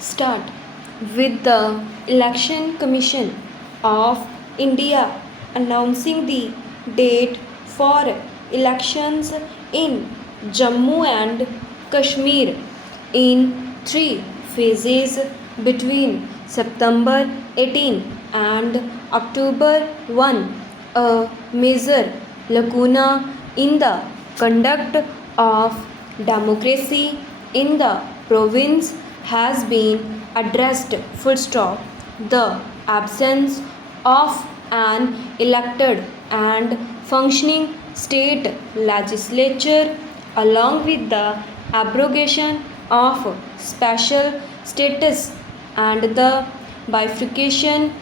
start with the Election Commission of India announcing the date for elections in Jammu and Kashmir in three phases between September 18 and October 1, a major lacuna in the conduct of democracy in the province has been addressed. Full stop. The absence of an elected and functioning state legislature, along with the abrogation of special status and the bifurcation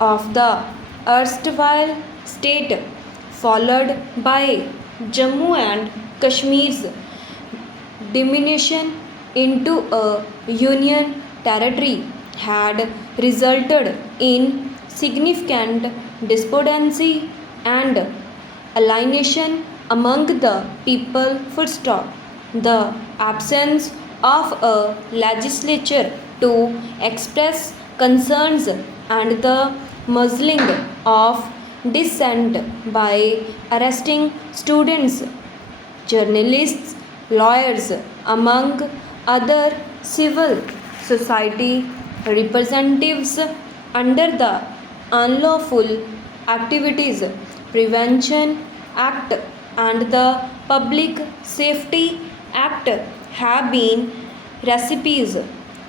of the erstwhile state, followed by Jammu and Kashmir's diminution into a union territory, had resulted in significant despondency and alienation among the people. Full stop. The absence of a legislature to express concerns and the muzzling of dissent by arresting students, journalists, lawyers, among other civil society representatives under the Unlawful Activities Prevention Act and the Public Safety Act have been recipes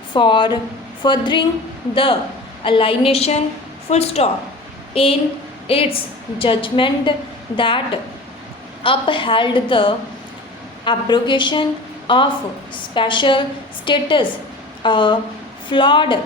for furthering the alienation. Full stop. In its judgment that upheld the abrogation of special status, flawed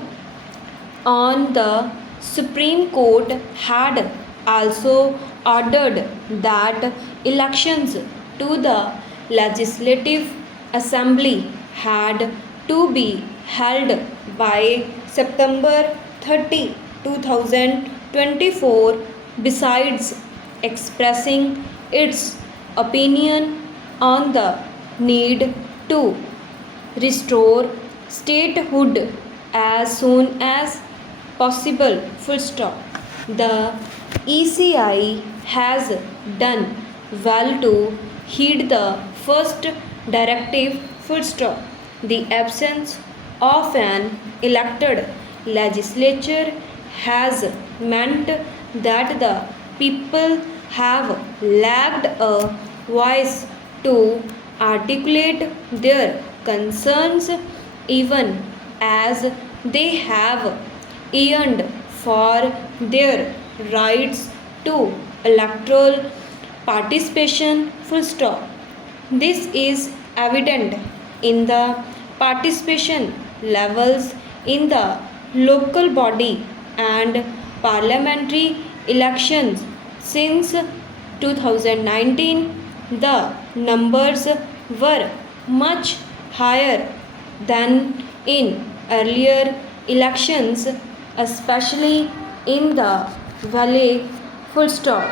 on the Supreme Court had also ordered that elections to the Legislative Assembly had to be held by September 30, 2024, besides expressing its opinion on the need to restore statehood as soon as possible. Full stop. The ECI has done well to heed the first directive. Full stop. The absence of an elected legislature has meant that the people have lacked a voice to articulate their concerns, even as they have yearned for their rights to electoral participation. Full stop. This is evident in the participation levels in the local body and parliamentary elections since 2019. The numbers were much higher than in earlier elections, especially in the valley. Full stop.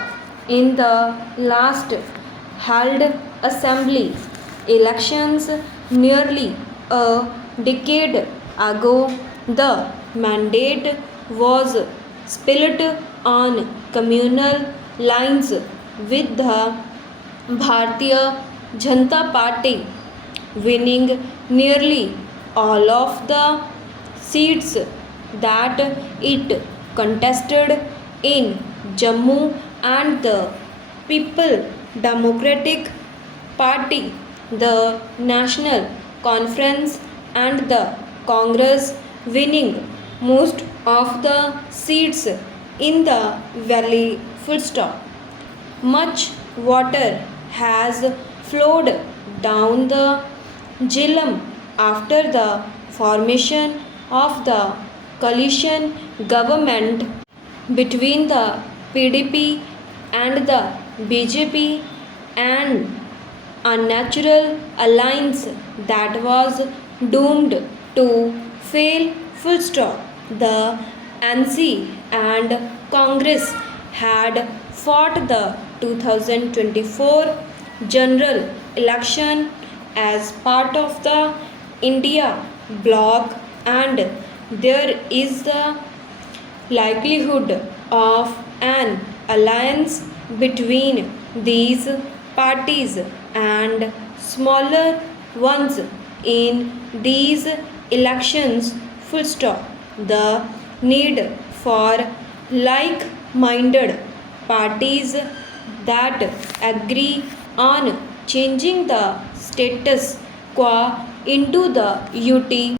In the last held assembly elections nearly a decade ago, the mandate was split on communal lines, with the Bharatiya Janata Party winning nearly all of the seats that it contested in Jammu, and the People Democratic Party, the National Conference, and the Congress winning most of the seats in the valley. Full stop. Much water has flowed down the Jhelum after the formation of the coalition government between the PDP and the BJP, and a natural alliance that was doomed to fail. Full stop. The NC and Congress had fought the 2024 general election as part of the India bloc and there is the likelihood of an alliance between these parties and smaller ones in these elections. Full stop. The need for like minded parties that agree on changing the status quo into the UT